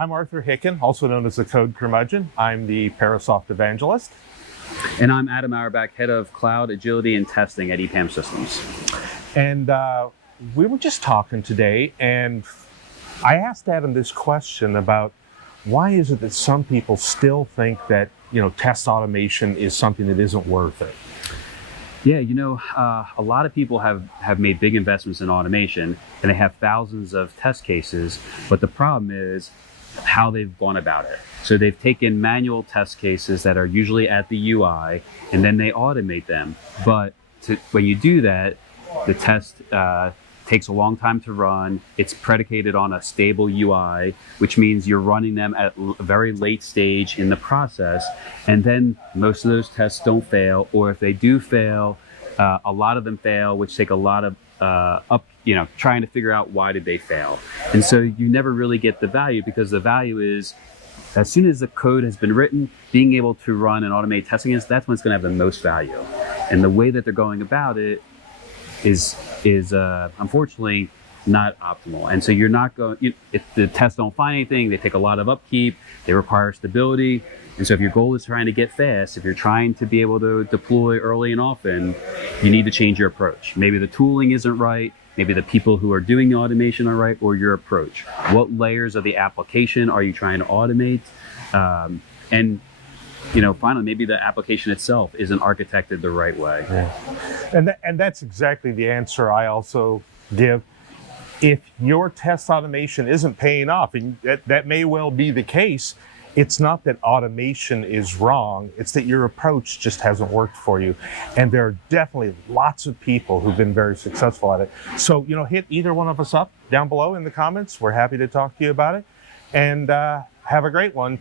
I'm Arthur Hicken, also known as the Code Curmudgeon. I'm the Parasoft Evangelist. And I'm Adam Auerbach, Head of Cloud Agility and Testing at EPAM Systems. And we were just talking today, and I asked Adam this question about why is it that some people still think that, test automation is something that isn't worth it? Yeah, a lot of people have made big investments in automation, and they have thousands of test cases, but the problem is how they've gone about it. So they've taken manual test cases that are usually at the UI, and then they automate them. But when you do that, the test takes a long time to run. It's predicated on a stable UI, which means you're running them at a very late stage in the process. And then most of those tests don't fail, or if they do fail, a lot of them fail, which take a lot of trying to figure out why did they fail. And so you never really get the value, because the value is as soon as the code has been written, being able to run and automate testing that's when it's going to have the most value. And the way that they're going about it is unfortunately not optimal. And so you're not going, if the tests don't find anything, they take a lot of upkeep, they require stability. And so if your goal is trying to get fast, if you're trying to be able to deploy early and often, you need to change your approach. Maybe the tooling isn't right, maybe the people who are doing the automation are right, or your approach. What layers of the application are you trying to automate? And finally, maybe the application itself isn't architected the right way. Yeah. And that's exactly the answer I also give. If your test automation isn't paying off, and that may well be the case, it's not that automation is wrong, it's that your approach just hasn't worked for you. And there are definitely lots of people who've been very successful at it. So, hit either one of us up down below in the comments. We're happy to talk to you about it. And have a great one.